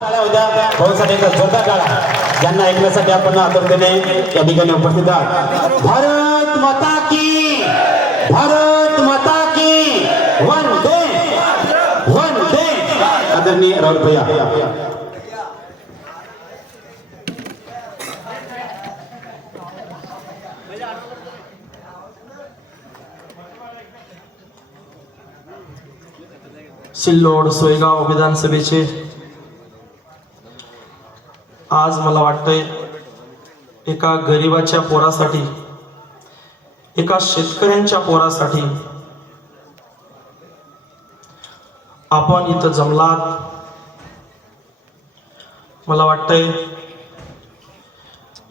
होत्या भाऊसाठी जोरदार टाळ्या ज्यांना ऐकण्यासाठी आपण आतुरतेने या ठिकाणी उपस्थित आहात. भारत माता की, भारत माता की, वंदे वंदे. आदरणीय राहुल भैया. सिल्लोड सोयगाव विधानसभेचे आज मला वाटतंय एका गरिबाच्या पोरासाठी, एका शेतकऱ्यांच्या पोरासाठी आपण इथं जमलात. मला वाटतंय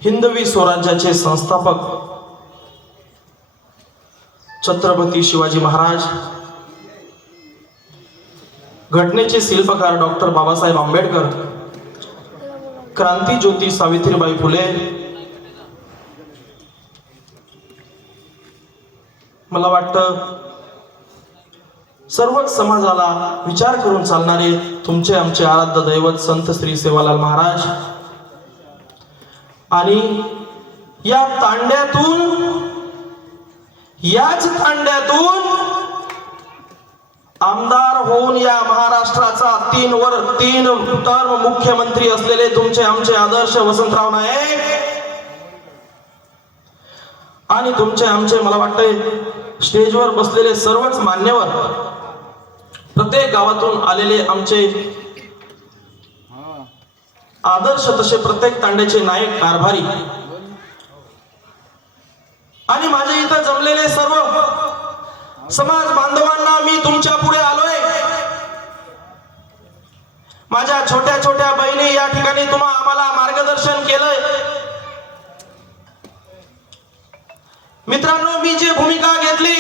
हिंदवी स्वराज्याचे संस्थापक छत्रपती शिवाजी महाराज, घटनेचे शिल्पकार डॉक्टर बाबासाहेब आंबेडकर, क्रांती ज्योती सावित्रीबाई फुले, मला वाटतं सर्वच समाजाला विचार करून चालणारे तुमचे आमचे आराध्य दैवत संत श्री सेवालाल महाराज. आणि या तांड्यातून, याच तांड्यातून आमदार होऊन या महाराष्ट्राचा तीन टर्म मुख्यमंत्री असलेले तुमचे आमचे आदर्श वसंतराव नाईक आणि तुमचे आमचे मला वाटते स्टेजवर बसलेले सर्वच मान्यवर, प्रत्येक गावातून आलेले आमचे आदर्श तसे प्रत्येक तांड्याचे नायक कारभारी आणि माझे इथं जमलेले सर्व समाज बांधवांना मी तुमच्या पुढे आलोय. माझ्या छोट्या छोट्या बहिणी या ठिकाणी आम्हाला मार्गदर्शन केलंय. मित्रांनो, मी जी भूमिका घेतली,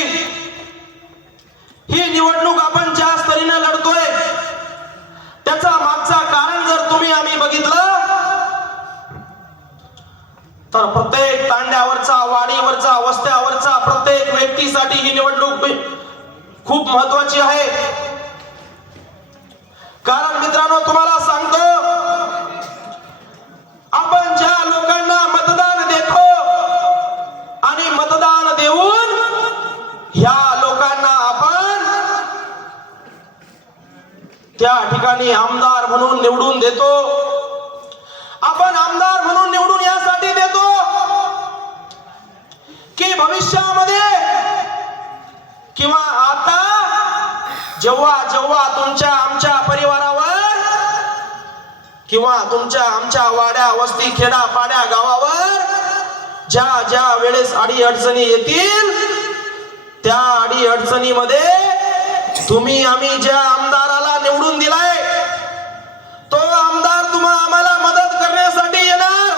ही निवडणूक आपण ज्या स्तरीने लढतोय त्याचा मागचा कारण जर तुम्ही आम्ही बघितलं तर प्रत्येक तांड्यावरचा, वाडीवरचा, वस्त्यावरचा प्रत्येक व्यक्तीसाठी ही निवडणूक खूप महत्वाची आहे. कारण मित्रांनो, तुम्हाला सांगतो, आपण ज्या लोकांना मतदान देतो आणि मतदान देऊन ह्या लोकांना आपण त्या ठिकाणी आमदार म्हणून निवडून देतो. आपण आमदार म्हणून निवडून यासाठी देतो की भविष्यामध्ये किंवा आता जेव्हा जेव्हा तुमच्या आमच्या परिवारावर किंवा तुमच्या आमच्या वाड्या, वस्ती, खेडा, पाड्या, गावावर ज्या ज्या वेळेस अडी अडचणी येतील, त्या अडी अडचणीमध्ये तुम्ही आम्ही ज्या आमदाराला निवडून दिलाय तो आमदार आम्हाला मदत करण्यासाठी येणार.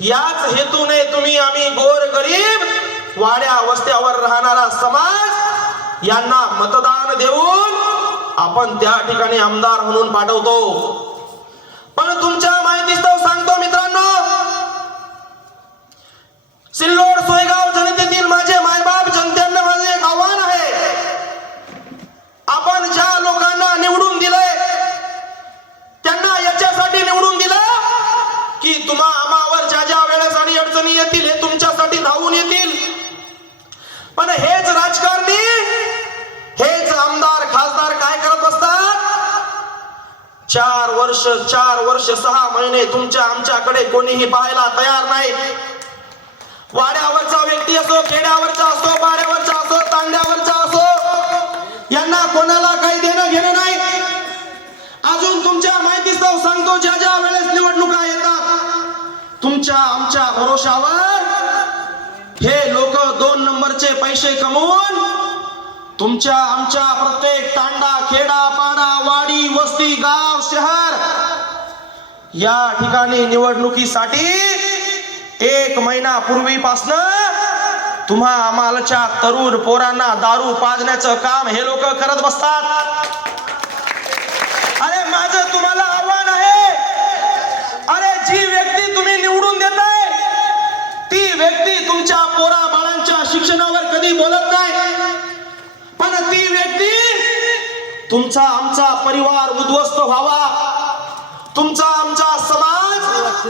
याच हेतूने तुम्ही आम्ही गोर गरीब वाड्या वस्त्यावर राहणारा समाज यांना मतदान देऊन आपण त्या ठिकाणी आमदार म्हणून पाठवतो. पण तुमच्या माहितीस्तव सांगतो मित्रांनो, सिल्लोड सोयगाव जनतेतील माझे मायबाप जनतेला माझे एक आव्हान आहे. आपण ज्या लोकांना निवडून दिलंय त्यांना याच्यासाठी निवडून दिलं की आम्हावर ज्या ज्या वेळेस अडी अडचणी येतील हे तुमच्यासाठी धावून येतील. पण हेच राजकारणी, हेच आमदार खासदार काय करत असतात? 4 वर्ष 6 महिने तुमच्या आमच्याकडे कोणीही पाहायला तयार नाही. वाड्यावरचा व्यक्ती असो, खेड्यावरचा असो, पाड्यावरचा असो, तांड्यावरचा असो, यांना कोणाला काही देणं घेणं नाही. अजून तुमच्या माहितीस्तव सांगतो, ज्या ज्या वेळेस निवडणुका येतात तुमच्या आमच्या भरोशावर हे लोक 2 नंबरचे पैसे कमवून तुमच्या आमच्या प्रत्येक तांडा, खेडा, पाडा, वाडी, वस्ती, गाव, शहर या ठिकाणी निवडणुकीसाठी 1 महिन्यापूर्वीपासनं आम्हाच्या तरुण पोरांना दारू पाजण्याचं काम हे लोक करत बसतात. अरे माझं तुम्हाला आव्हान आहे, अरे जी व्यक्ती तुम्ही निवडून देताय ती व्यक्ती तुमच्या पोरा बाळांच्या शिक्षणावर कधी बोलत नाही, पण ती व्यक्ती तुमचा आमचा परिवार उद्ध्वस्त व्हावा तुमचा आमचा समाज,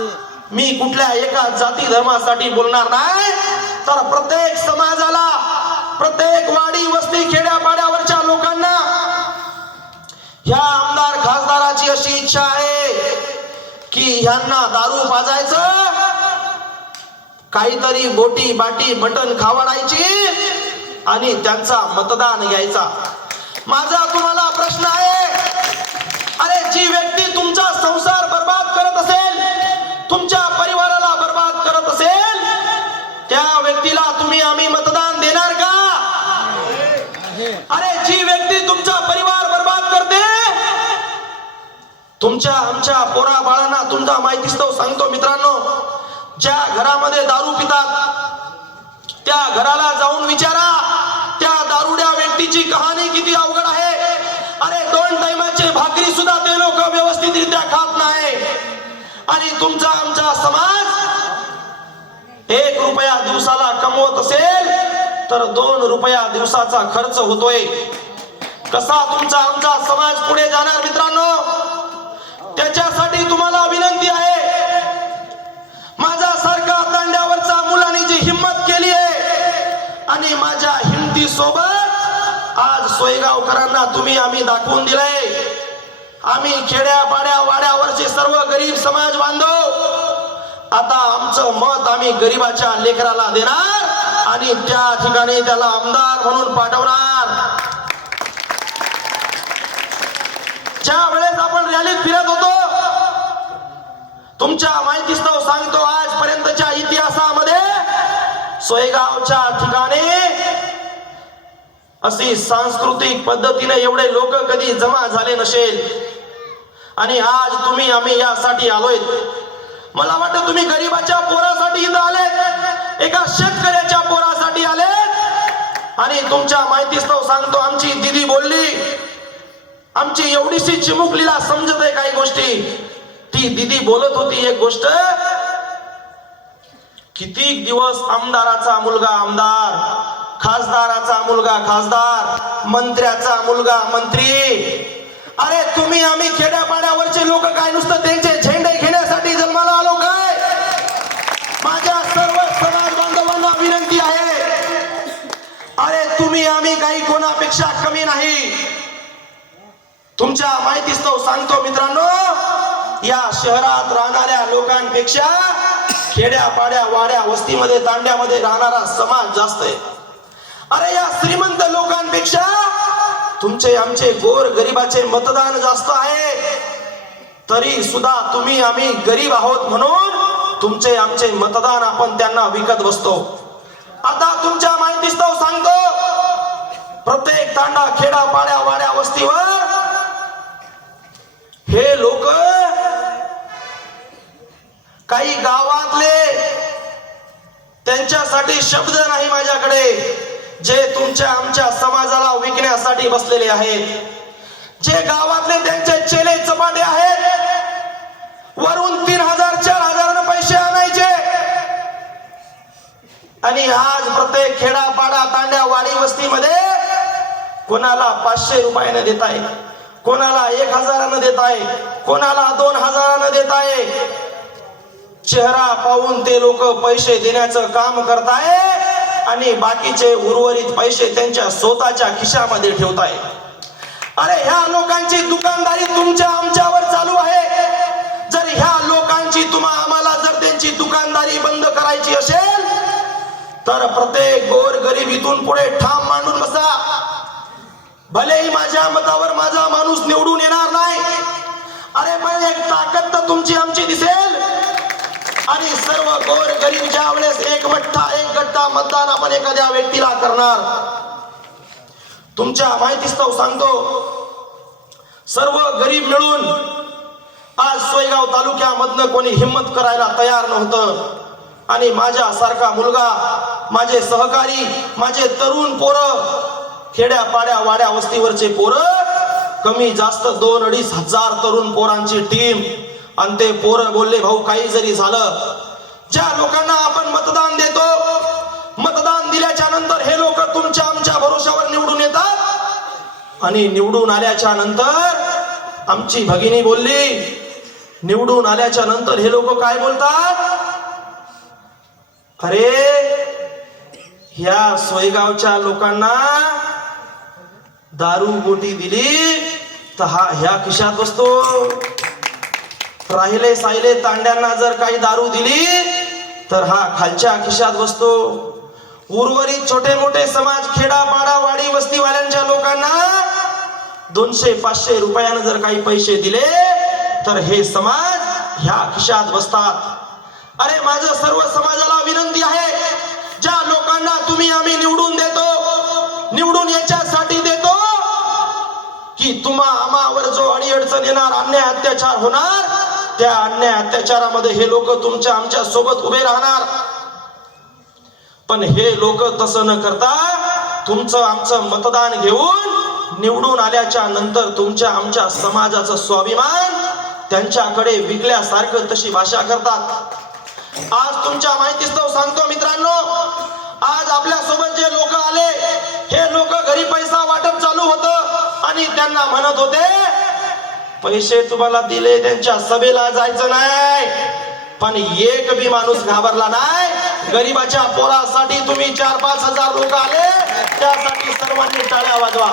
मी कुठल्या एका जाती धर्मासाठी बोलणार नाही, तर प्रत्येक समाजाला, प्रत्येक वाडी वस्ती खेड्यापाड्यावरच्या लोकांना ह्या आमदार खासदाराची अशी इच्छा आहे की ह्यांना दारू पाजायचं, काहीतरी बोटी बाटी मटण खावडायची आणि त्यांचा मतदान घ्यायचा. माझा तुम्हाला प्रश्न आहे, अरे जी व्यक्ती तुमचा संसार बर्बाद करत असेल, तुमच्या परिवाराला बर्बाद करत असेल, त्या व्यक्तीला तुम्ही आम्ही मतदान देणार का? अरे जी व्यक्ती तुमचा परिवार बर्बाद करते, तुमच्या आमच्या पोरा बाळांना, तुमचा माहितीस्तव सांगतो मित्रांनो, ज्या घरामध्ये दारू पितात त्या घराला जाऊन विचारा, त्या दारुड्या व्यक्तीची कहाणी किती अवघड आहे. अरे 2 टाइमाचे भाकरी सुद्धा ते लोक व्यवस्थितरित्या खात नाही. आणि तुमचा आमचा समाज 1 रुपया दिवसाला कमवत असेल तर 2 रुपया दिवसाचा खर्च होतोय. कसा तुमचा आमचा समाज पुढे जाणार मित्रांनो? त्याच्यासाठी तुम्हाला विनंती आहे, माझा सारखा तांड्यावरचा मुलांनी जी हिम्मत केली आहे आणि माझ्या हिमती सोबत आज सोयगावकरांना तुम्ही आम्ही दाखवून दिलंय. आम्ही खेड्यापाड्या वाड्यावरचे सर्व गरीब समाज बांधव, आता आमचं मत आम्ही गरीबाच्या लेकराला देणार आणि त्या ठिकाणी त्याला आमदार म्हणून पाठवणार. ज्या वेळेस आपण रॅलीत फिरत होतो, तुमच्या माहितीस्तव सांगतो, आजपर्यंतच्या इतिहासामध्ये सोयगावच्या ठिकाणी अशी सांस्कृतिक पद्धतीने एवढे लोक कधी जमा झाले नसेल. आणि आज तुम्ही आम्ही यासाठी आलोय. मला वाटतं तुम्ही गरीबाच्या पोरासाठी इथं आलेत, एका शेतकऱ्याच्या पोरासाठी आलेत. आणि तुमच्या माहितीस्तव सांगतो, आमची दिदी बोलली, आमची एवढीशी चिमुकलीला समजत आहे काही गोष्टी. ती दिदी बोलत होती एक गोष्ट, किती दिवस आमदाराचा मुलगा आमदार, खासदाराचा मुलगा खासदार, मंत्र्याचा मुलगा मंत्री. अरे तुम्ही आम्ही खेड्यापाड्यावरचे लोक काय नुसतं त्यांचे झेंडे घेण्यासाठी जन्माला आलो काय? माझ्या सर्व समाज बांधवांना विनंती आहे, अरे तुम्ही आम्ही काही कोणापेक्षा कमी नाही. तुमच्या माहितीस्तव सांगतो मित्रांनो, या शहरात राहणाऱ्या लोकांपेक्षा खेड्यापाड्या वाड्या वस्तीमध्ये तांड्यामध्ये राहणारा समाज जास्त आहे. अरे या श्रीमंत लोकांपेक्षा तुमचे आमचे गोर गरिबाचे मतदान जास्त आहे. तरी सुद्धा तुम्ही आम्ही गरीब आहोत म्हणून तुमचे आमचे मतदान आपण त्यांना विकत बसतो. आता तुमच्या माहितीस्तव सांगतो, प्रत्येक तांडा खेडा पाड्या वाड्या वस्तीवर हे लोक, काही गावातले, त्यांच्यासाठी शब्द नाही माझ्याकडे, जे तुमच्या आमच्या समाजाला विकण्यासाठी बसलेले आहेत. जे गावातले त्यांचे चेले चपाटे आहेत, वरून 3000-4000 पैसे आणायचे. आणि आज प्रत्येक खेडापाडा तांड्या वाडी वस्तीमध्ये कोणाला 500 रुपयाने देत आहे, कोणाला 1000 देत आहे, कोणाला 2000 देत आहे. चेहरा पाहून ते लोक पैसे देण्याचं काम करताय आणि बाकीचे उर्वरित पैसे त्यांच्या स्वतःच्या खिशामध्ये ठेवताय. अरे ह्या लोकांची दुकानदारी तुमच्या आमच्यावर चालू आहे. जर ह्या लोकांची आम्हाला जर त्यांची दुकानदारी बंद करायची असेल तर प्रत्येक गोर गरीब इथून पुढे ठाम मांडून बसा. भलेही माझ्या मतावर माझा माणूस निवडून येणार नाही, अरे पण एक ताकद तर तुमची आमची दिसेल. आणि सर्व गोर गरीब ज्या वेळेस एक गट्टा मतदान आपण एखाद्या व्यक्तीला करणार. तुमच्या माहितीस्तव सांगतो, सर्व गरीब मिळून आज सोयगाव तालुक्यामधनं कोणी हिम्मत करायला तयार नव्हतं. आणि माझ्या सारखा मुलगा, माझे सहकारी, माझे तरुण पोरं, खेड्या पाड्या वाड्या वस्तीवरचे पोरं, कमी जास्त 2-2.5 हजार तरुण पोरांची टीम. आणि ते पोरं बोलले, भाऊ काही जरी झालं, ज्या लोकांना आपण मतदान देतो, मतदान दिल्याच्या नंतर हे लोक तुमच्या आमच्या भरोशावर निवडून येतात. आणि निवडून आल्याच्या नंतर आमची भगिनी बोलली, निवडून आल्याच्या नंतर हे लोक काय बोलतात? अरे ह्या सोयगावच्या लोकांना दारू गोटी दिली तर हा ह्या खिशात बसतो, राहिले साहिले तांड्यांना जर काही दारू दिली तर हा खालच्या खिशात बसतो. उर्वरित छोटे मोठे समाज, खेडापाडा वाडी वस्तीवाल्यांच्या लोकांना 200-500 रुपयानं जर काही पैसे दिले तर हे समाज ह्या खिशात बसतात. अरे माझं सर्व समाजाला विनंती आहे, ज्या लोकांना तुम्ही आम्ही निवडून देतो, निवडून याच्यासाठी देतो की तुम्हा आम्हावर जो अडीअडचण येणार, अन्याय अत्याचार होणार, त्या अन्याय अत्याचारामध्ये हे लोक तुमच्या आमच्या सोबत उभे राहणार. पण हे लोक तसं न करता तुमचं आमचं मतदान घेऊन निवडून आल्याच्या नंतर तुमच्या आमच्या समाजाचं स्वाभिमान त्यांच्याकडे विकल्यासारखं तशी भाषा करतात. आज तुमच्या माहितीस्तव सांगतो मित्रांनो, आज आपल्या सोबत जे लोक आले हे लोक घरी पैसा वाटप चालू होतं आणि त्यांना म्हणत होते पैसे तुम्हाला दिले त्यांच्या सभेला जायचं नाही. पण एक बी माणूस घाबरला नाही. गरीबाच्या पोरासाठी तुम्ही 4-5 हजार लोक आले, त्यासाठी सर्वांनी टाळ्या वाजवा.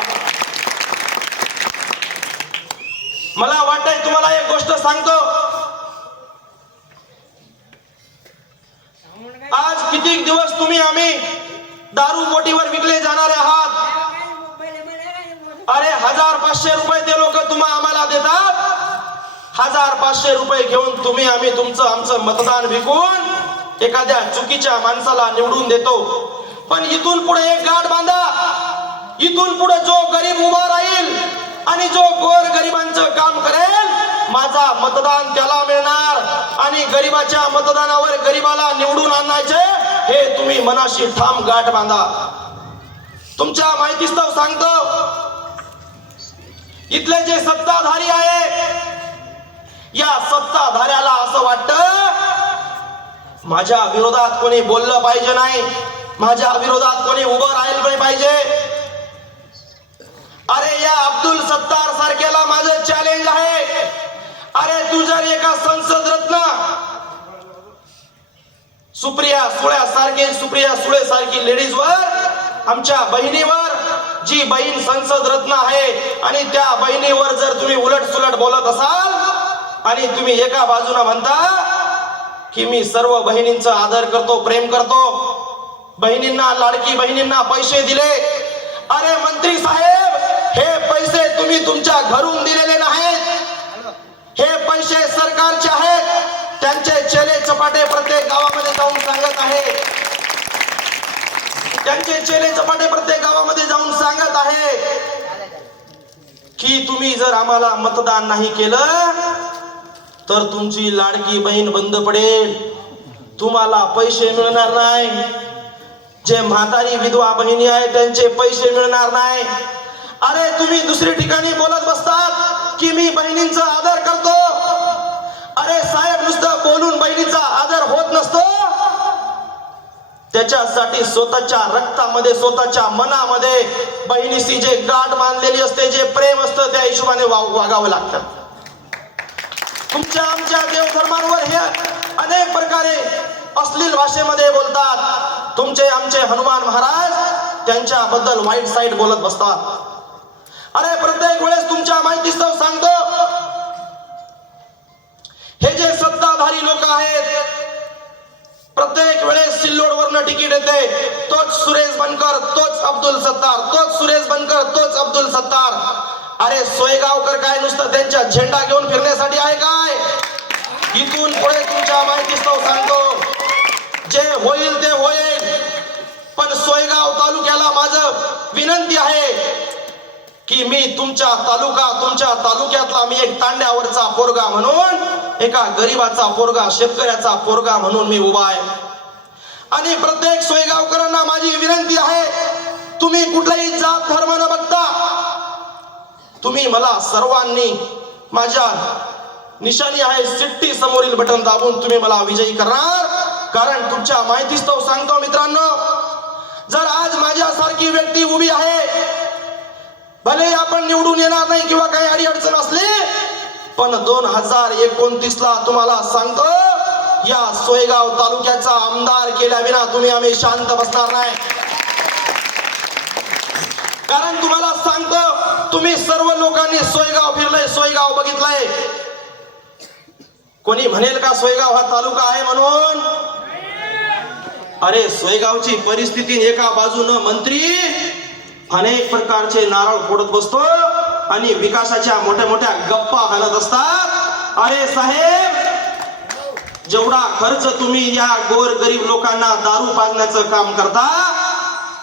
मला वाटतंय तुम्हाला एक गोष्ट सांगतो, आज किती दिवस तुम्ही आम्ही दारू बोटीवर विकले जाणारे आहात. अरे 1000-500 रुपये ते लोक तुम्हा आम्हाला देतात. 1000-500 रुपये घेऊन तुम्ही आम्ही तुमचं आमचं मतदान विकून एखाद्या चुकीच्या माणसाला निवडून देतो. पण इथून पुढे एक गाठ बांधा. इथून पुढे जो गरीब उभा राहील आणि जो गोर गरिबांचं काम करेल, माझा मतदान त्याला मिळणार. आणि गरीबाच्या मतदानावर गरीबाला निवडून आणायचे हे तुम्ही मनाशी ठाम गाठ बांधा. तुमच्या माहितीस्तव सांगतो, इथले जे सत्ताधारी आहे, या सत्ताधाऱ्याला असं वाटतं माझ्या विरोधात कोणी बोललं पाहिजे नाही, माझ्या विरोधात कोणी उभं राहिलं पाहिजे. अरे या अब्दुल सत्तार सारख्याला माझं चॅलेंज आहे. अरे तू जर एका संसद रत्न सुप्रिया सुळे सारखी लेडीज वर, आमच्या बहिणीवर, जी बहीण संसद रत्न आहे, आणि त्या बहिणीवर जर तुम्ही उलट सुलट बोलत असाल आणि तुम्ही एका बाजूला म्हणता की मी सर्व बहिणींचा आदर करतो, प्रेम करतो, बहिणींना, लाडकी बहिणींना पैसे दिले. अरे मंत्री साहेब, हे पैसे तुम्ही तुमच्या घरून दिलेले नाहीत, हे पैसे सरकारचे आहेत. त्यांचे चेले चपाटे प्रत्येक गावामध्ये जाऊन सांगत आहे, त्यांचे चेले चपाटे प्रत्येक गावामध्ये जाऊन सांगत आहे की तुम्ही जर आम्हाला मतदान नाही केलं तर तुमची लाडकी बहीण बंद पडेल, तुम्हाला पैसे मिळणार नाही. जे म्हातारी विधवा बहिणी आहेत त्यांचे पैसे मिळणार नाही. अरे तुम्ही दुसरी ठिकाणी बोलत बसतात की मी बहिणींचा आदर करतो. अरे साहेब, नुसतं बोलून बहिणीचा आदर होत नसतो. त्याच्यासाठी स्वतःच्या रक्तामध्ये, स्वतःच्या मनामध्ये बहिणीशी जे गाठ बांधलेली असते, जे प्रेम असतं, त्या हिशोबाने वागावं लागतं. तुमच्या आमच्या देवधर्मांवर हे अनेक प्रकारे अश्लील भाषेमध्ये बोलतात. तुमचे आमचे हनुमान महाराज त्यांच्याबद्दल वाईट साईड बोलत बसतात. अरे प्रत्येक वेळेस तुमच्या माहितीस्तव सांगतो, हे जे सत्ताधारी लोक आहेत, प्रत्येक वेळेस सिल्लोडवरनं तिकीट येते, तोच सुरेश बनकर, तोच अब्दुल सत्तार, तोच सुरेश बनकर, तोच अब्दुल सत्तार. अरे सोयगावकर काय नुसतं त्यांच्या झेंडा घेऊन फिरण्यासाठी आहे काय? इथून पुढे तुमच्या माहितीस्तव सांगतो, जे होईल ते होईल, पण सोयगाव तालुक्याला माझं विनंती आहे की मी तुमच्या तालुक्यातला मी एक तांड्यावरचा पोरगा म्हणून, एका गरीबाचा पोरगा, शेतकऱ्याचा पोरगा म्हणून मी उभा आहे. आणि प्रत्येक सोयगावकरांना माझी विनंती आहे, तुम्ही कुठलाही जात धर्म न बघता तुम्ही मला सर्वांनी, माझ्या निशाणी आहे सिट्टी समोरील बटन दाबून तुम्ही मला विजयी करणार. कारण तुमच्या माहितीस्तव सांगतो मित्रांनो, जर आज माझ्यासारखी व्यक्ती उभी आहे, भले आपण निवडून येणार नाही किंवा काही अडचण असली पण 2029 ला तुम्हाला सांगतो, या सोयगाव तालुक्याचा आमदार केल्याविना आम्ही शांत बसणार नाही. कारण तुम्हाला सांगतो, तुम्ही सर्व लोकांनी सोयगाव फिरलंय, सोयगाव बघितलंय. कोणी म्हणेल का सोयगाव हा तालुका आहे म्हणून? अरे सोयगावची परिस्थिती, एका बाजूनं मंत्री अनेक प्रकारचे नारळ फोडत बसतो आणि विकासाच्या मोठ्या मोठ्या गप्पा हाणत असतात. अरे साहेब, जेवढा खर्च तुम्ही या गोर गरीब लोकांना दारू पाजण्याचं काम करता,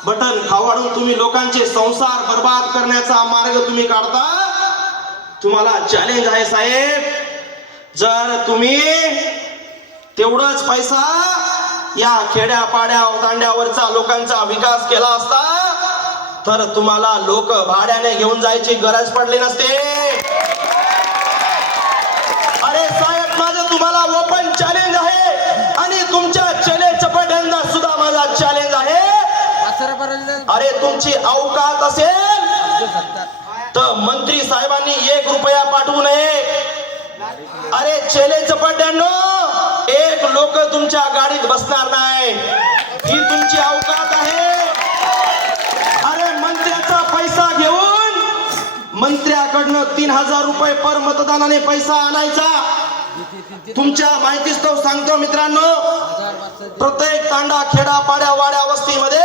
बटन खावाडून तुम्ही लोकांचे संसार बर्बाद करण्याचा मार्ग तुम्ही काढता, तुम्हाला चॅलेंज आहे साहेब. जर तुम्ही तेवढाच पैसा या खेड्यापाड्या तांड्यावरचा लोकांचा विकास केला असता, तर तुम्हाला लोक भाड्याने घेऊन जायची गरज पडली नसते. अरे साहेब, माझं तुम्हाला ओपन चॅलेंज आहे आणि तुमच्या चले चपाट्यांना सुद्धा माझा चॅलेंज आहे. अरे तुमची औकात असेल तर मंत्री साहेबांनी 1 रुपया पाठवू नये. अरे चेले चपाट्यांनो, 1 लोक तुमच्या गाडीत बसणार नाही, ही तुमची औकात आहे. अरे मंत्र्याचा पैसा घेऊन मंत्र्याकडनं 3000 रुपये पर मतदानाने पैसा आणायचा. तुमच्या माहितीस्तव सांगतो मित्रांनो, प्रत्येक तांडा, खेडा, पाड्या, वाड्या, वस्तीमध्ये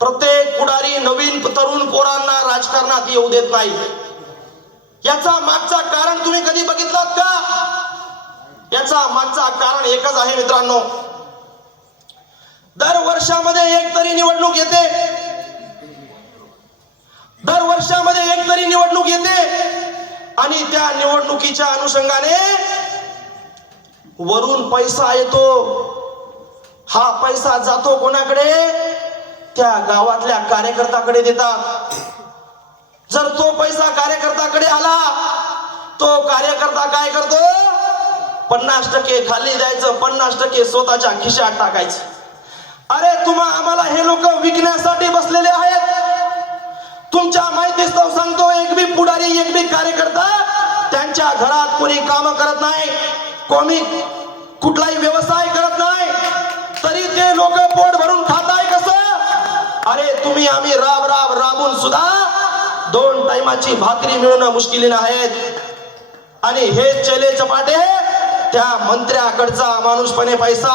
प्रत्येक पुढारी नवीन तरुण पोरांना राजकारणात येऊ देत नाही. याचा मागचा कारण तुम्ही कधी बघितलात का? याचा मागचा कारण एकच आहे मित्रांनो, दर वर्षामध्ये एक तरी निवडणूक येते, दर वर्षामध्ये एक तरी निवडणूक येते आणि त्या निवडणुकीच्या अनुषंगाने वरून पैसा येतो. हा पैसा जातो कोणाकडे? त्या गावातल्या कार्यकर्त्याकडे देतात. जर तो पैसा कार्यकर्त्याकडे आला, तो कार्यकर्ता काय करतो? 50% खाली द्यायचं, 50% स्वतःच्या खिशात टाकायचं. अरे आम्हाला हे लोक विकण्यासाठी बसलेले आहेत. तुमच्या माहितीस्तव सांगतो, एक बी पुढारी, एक बी कार्यकर्ता त्यांच्या घरात कोणी काम करत नाही, कोणी कुठलाही व्यवसाय करत नाही, तरी ते लोक पोट भरून खाताय कसं? अरे आम्ही राबून सुद्धा 2 टाइमाची भाकरी मिळवणं मुश्किलीने आहेत. आणि हे चेले चपाटे त्या मंत्र्याकडचा माणूसपणे पैसा,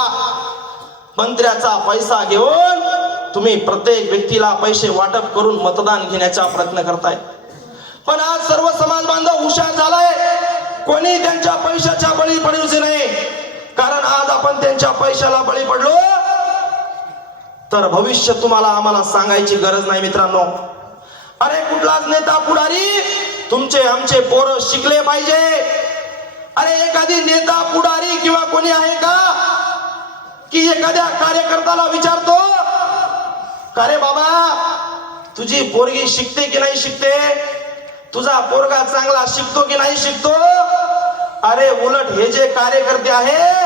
मंत्र्याचा पैसा घेऊन तुम्ही प्रत्येक व्यक्तीला पैसे वाटप करून मतदान घेण्याचा प्रयत्न करताय. पण आज सर्व समाज बांधव हुशार झालाय, कोणी त्यांच्या पैशाच्या बळी पडूच नाही. कारण आज आपण त्यांच्या पैशाला बळी पडलो तर भविष्य तुम्हाला आम्हाला सांगायची गरज नाही मित्रांनो. अरे कुठलाच नेता पुढारी तुमचे आमचे पोरं शिकले पाहिजे. अरे एखादी नेता पुढारी किंवा कोणी आहे का की एखाद्या कार्यकर्त्याला विचारतो, का रे बाबा तुझी पोरगी शिकते की नाही शिकते, तुझा पोरगा चांगला शिकतो की नाही शिकतो? अरे उलट हे जे कार्यकर्ते आहे,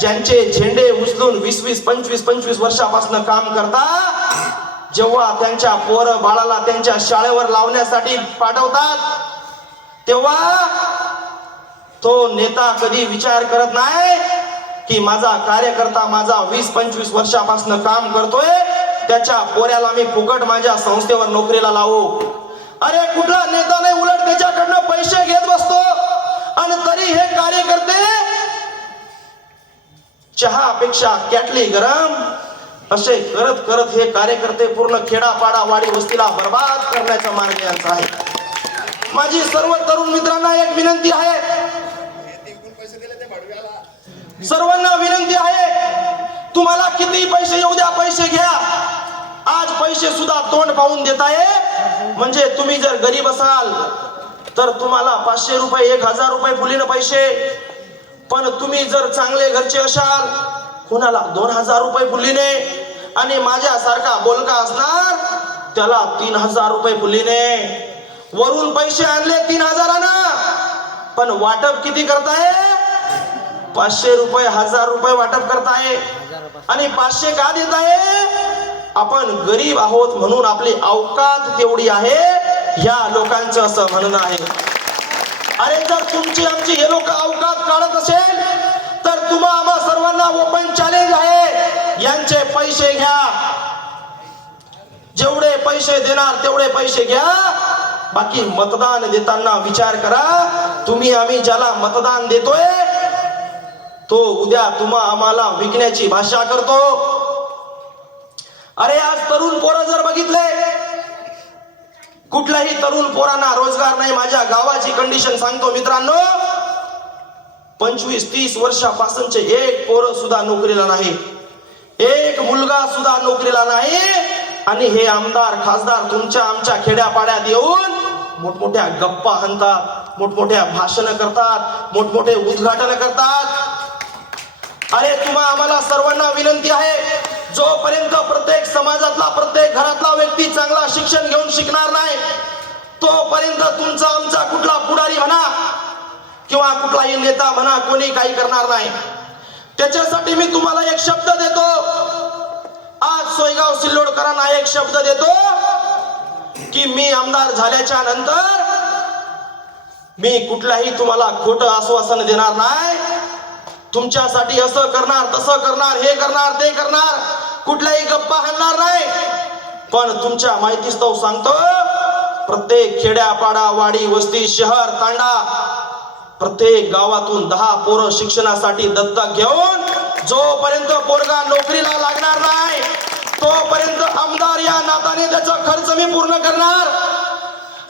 ज्यांचे झेंडे उचलून 20-25 वर्षापासून काम करता, जेव्हा त्यांच्या पोर बाळाला त्यांच्या शाळेवर लावण्यासाठी पाठवतात, तेव्हा तो नेता कधी विचार करत नाही की माझा कार्यकर्ता माझा 20-25 वर्षापासून काम करतोय, त्याच्या पोऱ्याला मी फुकट माझ्या संस्थेवर नोकरीला लावू. अरे कुठला नेता नाही, उलट त्याच्याकडनं पैसे घेत बसतो. आणि तरी हे कार्यकर्ते चहापेक्षा कॅटली गरम असे करत करत हे कार्यकर्ते पूर्ण खेडापाडा वाडी वस्तीला बर्बाद करण्याचा मार्ग यांचा आहे. माझी सर्व तरुण मित्रांना एक विनंती आहे, सर्वांना विनंती आहे, तुम्हाला किती पैसे येऊ द्या, पैसे घ्या. आज पैसे सुद्धा तोंड पाहून देताय. म्हणजे तुम्ही जर गरीब असाल तर तुम्हाला 500 रुपये 1000 रुपये फुलीनं पैसे, पण तुम्ही जर चांगले घरचे असाल कोणाला 2000 रुपये फुलीने, आणि माझ्यासारखा बोलका असणार त्याला 3000 रुपये फुलीने. वरून पैसे आणले 3000, पण वाटप किती करताय? 500 रुपये 1000 रुपये वाटप करताय. आणि 500 का देताय? आपण गरीब आहोत म्हणून, आपली औकात तेवढी आहे ह्या लोकांचं असं म्हणणं आहे. अरे जर तुमची आमची हे लोक अवकात काढत असेल तर तुम्हा आम्हा सर्वांना ओपन चॅलेंज आहे, यांचे पैसे घ्या, जेवढे पैसे देणार तेवढे पैसे घ्या, बाकी मतदान देताना विचार करा, तुम्ही आम्ही ज्याला मतदान देतोय तो उद्या तुम्हा आम्हाला विकण्याची भाषा करतो. अरे आज तरुण पोरं जर बघितले, कुठल्याही तरुण पोरांना रोजगार नाही. माझ्या गावाची कंडिशन सांगतो मित्रांनो, 25-30 वर्षापासूनचे एक पोरं सुद्धा नोकरीला नाही, एक मुलगा सुद्धा नोकरीला नाही. आणि हे आमदार खासदार तुमच्या आमच्या खेड्यापाड्यात येऊन मोठमोठ्या गप्पा हाणतात, मोठमोठ्या भाषण करतात, मोठमोठे उद्घाटन करतात. अरे तुम्हा आम्हाला सर्वांना विनंती आहे, जोपर्यंत प्रत्येक समाजातला प्रत्येक घरातला व्यक्ती चांगला शिक्षण घेऊन शिकणार नाही तोपर्यंत तुमचा आमचा कुठला पुढारी म्हणा किंवा कुठलाही नेता म्हणा कोणी काही करणार नाही. त्याच्यासाठी मी तुम्हाला एक शब्द देतो, आज सोयगाव सिल्लोडकरांना एक शब्द देतो की मी आमदार झाल्याच्या नंतर मी कुठल्याही तुम्हाला खोटं आश्वासन देणार नाही. तुमच्यासाठी असं करणार तसं करणार हे करणार ते करणार कुठल्याही गप्पा हाणणार नाही. पण तुमच्या माहितीस्तव सांगतो, प्रत्येक खेड्यापाडा वाडी वस्ती शहर तांडा प्रत्येक गावातून 10 पोरं शिक्षणासाठी दत्तक घेऊन जोपर्यंत पोरगा नोकरीला लागणार नाही तोपर्यंत आमदार या नात्याने त्याचा खर्च मी पूर्ण करणार.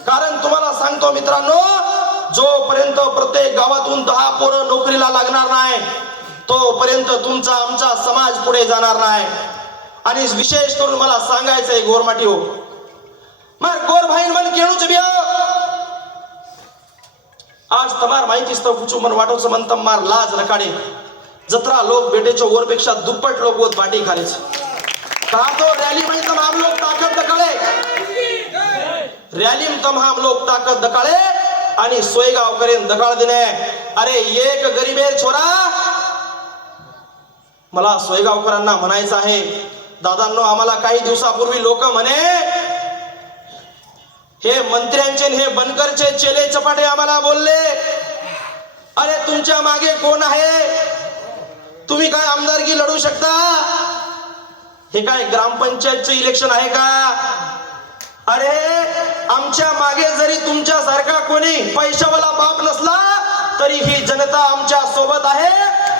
कारण तुम्हाला सांगतो मित्रांनो, जोपर्यंत प्रत्येक गावातून 10 पोरं नोकरीला लागणार नाही तोपर्यंत तुमचा आमचा समाज पुढे जाणार नाही. आणि विशेष करून मला सांगायचंय गोरमाटी हो मार गोर भाई मन केळूच बिया आज तमार माहितीस्तव कुचू मन वाटोच म्हणतम मार लाज रकाडे जत्रा लोक बेटेच्या ओरपेक्षा दुप्पट लोक होत बाटी खालेच कहा तो रैली में तम हम लोग ताकत दकाळे, रैली में तम हम लोग ताकत दकाळे आणि सोयगाव करेन दकाळ देणे. अरे एक गरीबेर छोरा, मला सोयगावकरांना म्हणायचं आहे, दादांनो आम्हाला काही दिवसापूर्वी लोक म्हणे हे मंत्र्यांचे हे बनकरचे चेले चपाटे आम्हाला बोलले, अरे तुमच्या मागे कोण आहे, तुम्ही काय आमदारकी लढू शकता, हे काय ग्रामपंचायतचं इलेक्शन आहे का. अरे आमच्या मागे जरी तुमच्या सारखा कोणी पैशावाला बाप नसला तरी ही जनता आमच्या सोबत आहे.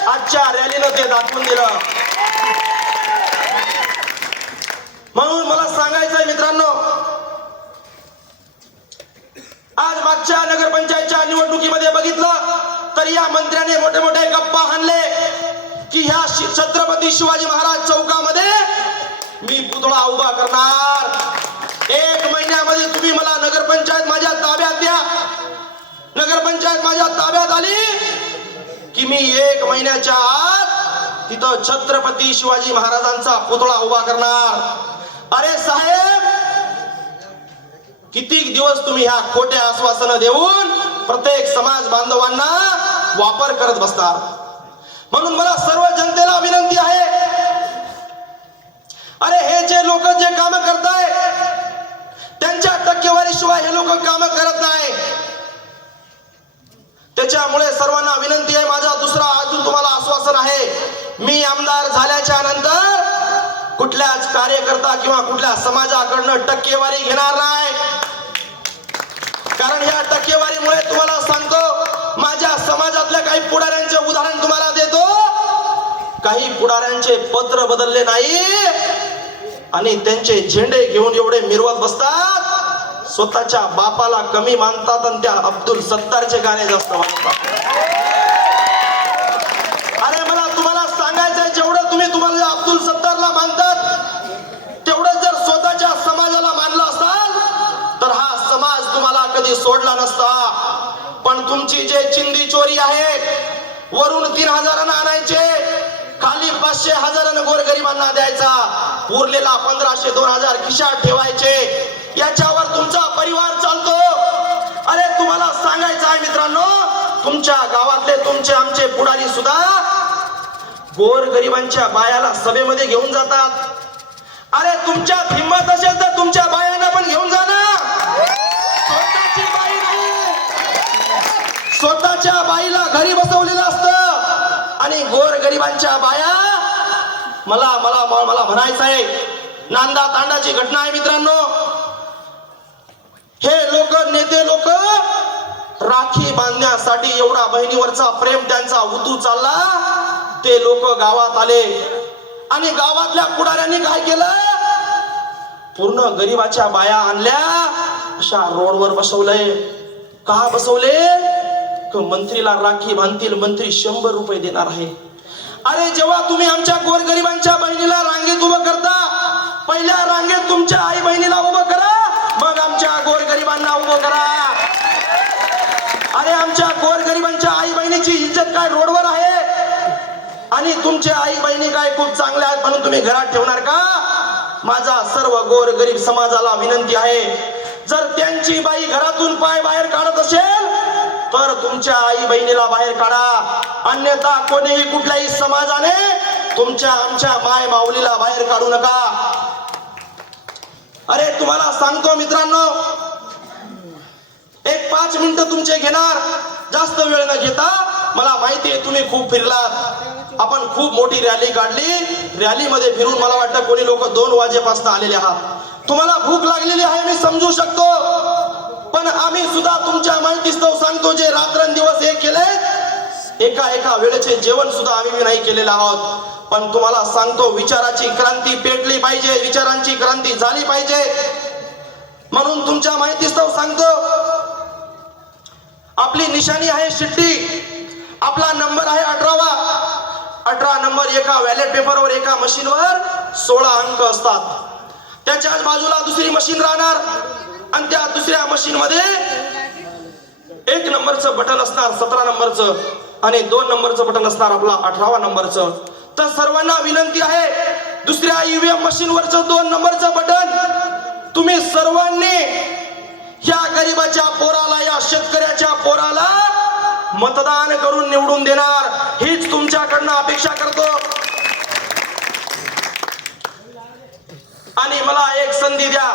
आजच्या रॅलीनं ते दाखवून दिलं. म्हणून मला सांगायचंय मित्रांनो, आज मागच्या नगरपंचायतच्या निवडणुकीमध्ये बघितलं तर या मंत्र्याने मोठे मोठे गप्पा हाणले की ह्या छत्रपती शिवाजी महाराज चौकामध्ये मी पुतळा उभा करणार. 1 महिन्यामध्ये तुम्ही मला नगरपंचायत माझ्या ताब्यात द्या. नगरपंचायत माझ्या ताब्यात आली की मी 1 महिन्याच्या आत तिथं छत्रपती शिवाजी महाराजांचा पुतळा उभा करणार. अरे साहेब, किती दिवस तुम्ही ह्या खोट्या आश्वासनं देऊन प्रत्येक समाज बांधवांना वापर करत बसतात. म्हणून मला सर्व जनतेला विनंती आहे, अरे हे जे लोक जे काम करताय त्यांच्या टक्केवारीशिवाय हे लोक काम करत नाही. त्याच्यामुळे सर्वांना विनंती आहे, माझा दुसरा अजून तुम्हाला आश्वासन आहे, मी आमदार झाल्याच्या नंतर कुठल्याच कार्यकर्ता किंवा कुठल्या समाजाकडनं टक्केवारी घेणार नाही. कारण ह्या टक्केवारीमुळे तुम्हाला सांगतो, माझ्या समाजातल्या काही पुढाऱ्यांचे उदाहरण तुम्हाला देतो. काही पुढाऱ्यांचे पत्र बदलले नाही आणि त्यांचे झेंडे घेऊन एवढे मिरवत बसतात, स्वतःच्या बापाला कमी मानतात आणि त्या अब्दुल सत्तारचे गाणे जास्त वाजतात. अरे मला तुम्हाला सांगायचंय, जेवढं तुम्ही तुम्हाला अब्दुल सत्तारला मानतात तेवढं जर स्वतःच्या समाजाला मानलं असाल तर हा समाज तुम्हाला कधी सोडला नसता. पण तुमची जे चिंदी चोरी आहे, वरून 3000 आणायचे, खाली 500-1000 गोरगरिबांना द्यायचा, उरलेला 1500-2000 खिशात ठेवायचे, याच्यावर तुमचा परिवार चालतो. अरे तुम्हाला सांगायचं आहे मित्रांनो, तुमच्या गावातले तुमचे आमचे पुढारी सुद्धा गोरगरिबांच्या बायाला सभेमध्ये घेऊन जातात. अरे तुमच्यात हिंमत असेल तर तुमच्या बायांना पण घेऊन जा ना, स्वतःची बाई नाही. स्वतःच्या बाईला घरी बसवलेलं असतं आणि गोर गरिबांच्या बाया मला मला मला म्हणायचं आहे, नांदा तांडाची घटना आहे मित्रांनो. हे लोक नेते लोक राखी बांधण्यासाठी एवढा बहिणीवरचा प्रेम त्यांचा उतू चालला. ते लोक गावात आले आणि गावातल्या पुढाऱ्यांनी काय केलं, पूर्ण गरीबाच्या बाया आणल्या, अशा रोडवर बसवलंय. का बसवले? मंत्रीला राखी बांधतील, मंत्री 100 रुपये देणार आहे. अरे जेव्हा तुम्ही आमच्या गोरगरिबांच्या बहिणीला रांगेत उभं करता, पहिल्या रांगेत तुमच्या आई बहिणीला उभं करा, मग आमच्या गोरगरिबांना उभं करा. अरे आमच्या गोरगरिबांच्या आई बहिणीची इज्जत काय रोडवर आहे? आणि तुमच्या आई बहिणी काय खूप चांगल्या आहेत म्हणून तुम्ही घरात ठेवणार का? माझा सर्व गोरगरीब समाजाला विनंती आहे, जर त्यांची बाई घरातून पाय बाहेर काढत असेल तर तुमच्या आई बहिणीला बाहेर काढा. अन्यथा कोणीही कुठल्याही समाजाने तुमच्या आमच्या माय माऊलीला बाहेर काढू नका. अरे तुम्हाला सांगतो मित्रांनो, एक 5 मिनिटं तुमचे घेणार, जास्त वेळ न घेता. मला माहिती आहे तुम्ही खूप फिरलात, आपण खूप मोठी रॅली काढली. रॅलीमध्ये फिरून मला वाटतं कोणी लोक 2 वाजेपासून आलेले आहात. तुम्हाला भूक लागलेली आहे, मी समजू शकतो. पण आम्ही सुद्धा तुमच्या माहितीस्तव सांगतो, जे रात्रंदिवस हे केले, एका वेळेचे जेवण सुद्धा आम्ही नाही केलेलं आहोत. पण तुम्हाला सांगतो, विचाराची क्रांती पेटली पाहिजे, विचारांची क्रांती झाली पाहिजे. म्हणून तुमच्या माहितीस्तव सांगतो, आपली निशाणी आहे शिट्टी, आपला नंबर आहे 18वा. 18 नंबर एका वॅलेट पेपरवर, एका मशीनवर 16 अंक असतात. त्याच्याच बाजूला दुसरी मशीन राहणार आणि त्या दुसऱ्या मशीन मध्ये 1 नंबरचं बटन असणार 17 नंबरचं आणि 2 नंबरचं बटन असणार आपला 18वा नंबरचं. तर सर्वांना विनंती आहे, दुसऱ्या ईव्हीएम मशीन वरचं 2 नंबरचं बटन तुम्ही सर्वांनी या गरीबाच्या पोराला, या शेतकऱ्याच्या पोराला मतदान करून निवडून देणार, हीच तुमच्याकडनं अपेक्षा करतो. आणि मला एक संधी द्या,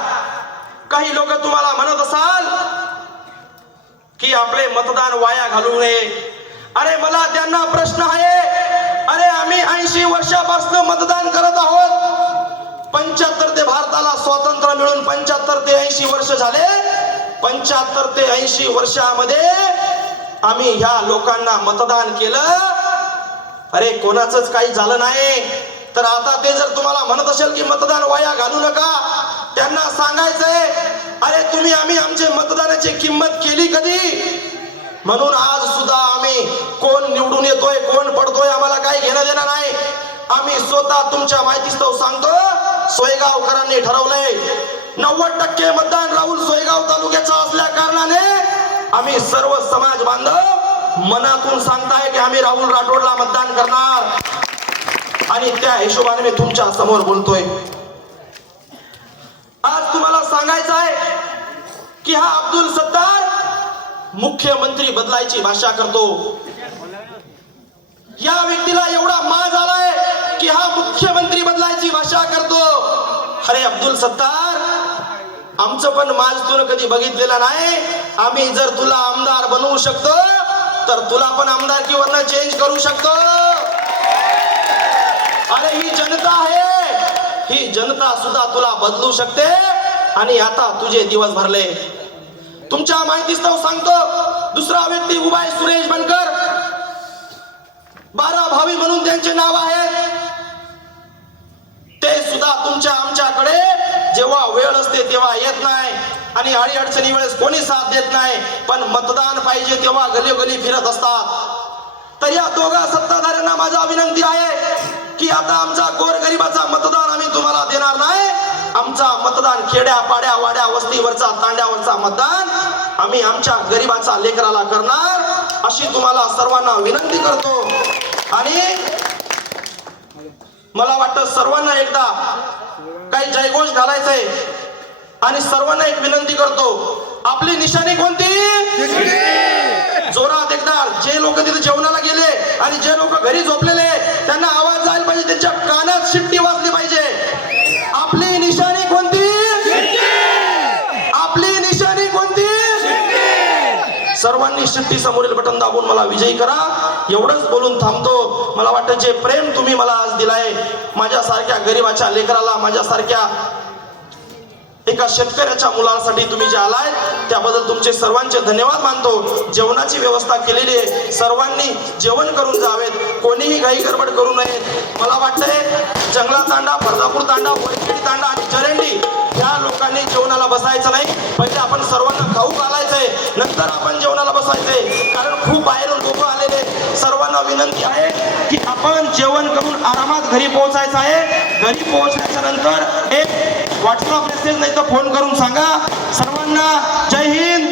काही लोक तुम्हाला म्हणत असाल की आपले मतदान वाया घालू नये. अरे मला त्यांना प्रश्न आहे, अरे आम्ही 80 वर्षापासून मतदान करत आहोत. 75 ते भारताला स्वातंत्र्य मिळून 75 ते 80 वर्ष झाले. 75 ते 80 वर्षामध्ये आम्ही ह्या लोकांना मतदान केलं. अरे कोणाचंच काही झालं नाही. तर आता ते जर तुम्हाला म्हणत असेल की मतदान वाया घालू नका, त्यांना सांगायचंय, अरे तुम्ही आम्ही आमचे मतदानाची किंमत केली कधी? म्हणून आज सुद्धा आम्ही कोण निवडून येतोय, कोण पडतोय, आम्हाला काही घेणं देणं नाही. आम्ही स्वतः तुमच्या माहितीस्तव सांगतो, सोयगावकरांनी ठरवलंय 90% मतदान राहुल सोयगाव तालुक्याचा असल्या कारणाने आम्ही सर्व समाज बांधव मनातून सांगताय की आम्ही राहुल राठोडला मतदान करणार. आणि त्या हिशोबाने मी तुमच्या समोर बोलतोय. आज तुम्हाला सांगायचं आहे की हा अब्दुल सत्तार मुख्यमंत्री बदलायची भाषा करतो. या व्यक्तीला एवढा माज आलाय की हा मुख्यमंत्री बदलायची भाषा करतो. अरे अब्दुल सत्तार, आमचं पण माज तुला कधी बघितलेला नाही. आम्ही जर तुला आमदार बनवू शकतो तर तुला पण आमदारकीवरनं चेंज करू शकतो. अरे ही जनता आहे, ही जनता सुद्धा तुला बदलू शकते. आणि आता तुझे दिवस भरले. तुमच्या माहितीस्तव सांगतो, दुसरा व्यक्ती उभा आहे सुरेश बनकर. 12 भावी म्हणून त्यांचे नाव आहेत. ते सुद्धा तुमच्या आमच्याकडे जेव्हा वेळ असते तेव्हा येत नाही आणि अडचणी वेळेस कोणी साथ देत नाही. पण मतदान पाहिजे तेव्हा गली फिरत असतात. तर या दोघा सत्ताधाऱ्यांना माझा विनंती आहे की आता आमचा गोरगरिबाचा मतदान आम्ही तुम्हाला देणार नाही. आमचा मतदान खेड्या पाड्या वाड्या वस्तीवरचा तांड्यावरचा मतदान आम्ही आमच्या गरीबाचा लेकराला करणार, अशी तुम्हाला सर्वांना विनंती करतो. आणि मला वाटतं सर्वांना एकदा काही जयघोष घालायचंय आणि सर्वांना एक विनंती करतो, आपली निशाणी कोणती? जोरात एकदा जे लोक तिथे जेवणाला गेले आणि जे लोक घरी झोपलेले त्यांना आवाज जायला पाहिजे, त्यांच्या कानात शिट्टी वाजली पाहिजे. आपली निशाणी कोणती? आपली निशाणी कोणती? सर्वांनी शिट्टी समोरील बटन दाबून मला विजयी करा. एवढंच बोलून थांबतो. मला वाटतं जे प्रेम तुम्ही मला आज दिलाय, माझ्यासारख्या गरीबाच्या लेकराला, माझ्यासारख्या एका शेतकऱ्याच्या मुलासाठी तुम्ही जे आलाय त्याबद्दल तुमचे सर्वांचे धन्यवाद मानतो. जेवणाची व्यवस्था केलेली आहे, सर्वांनी जेवण करून जावेत, कोणीही घाई गडबड करू नये. मला वाटतंय जंगला तांडा, फरदापूर तांडा, वरखेडी तांडा आणि चरेंडी या लोकांनी जेवणाला बसायचं नाही. पहिले आपण सर्वांना खाऊ घालायचंय, नंतर आपण जेवणाला बसायचंय, कारण खूप बाहेरून लोक आलेले. सर्वांना विनंती आहे की आपण जेवण करून आरामात घरी पोहोचायचं आहे. घरी पोहोचल्याच्या नंतर एक व्हॉट्सअप मेसेज नाही तर फोन करून सांगा. सर्वांना जय हिंद.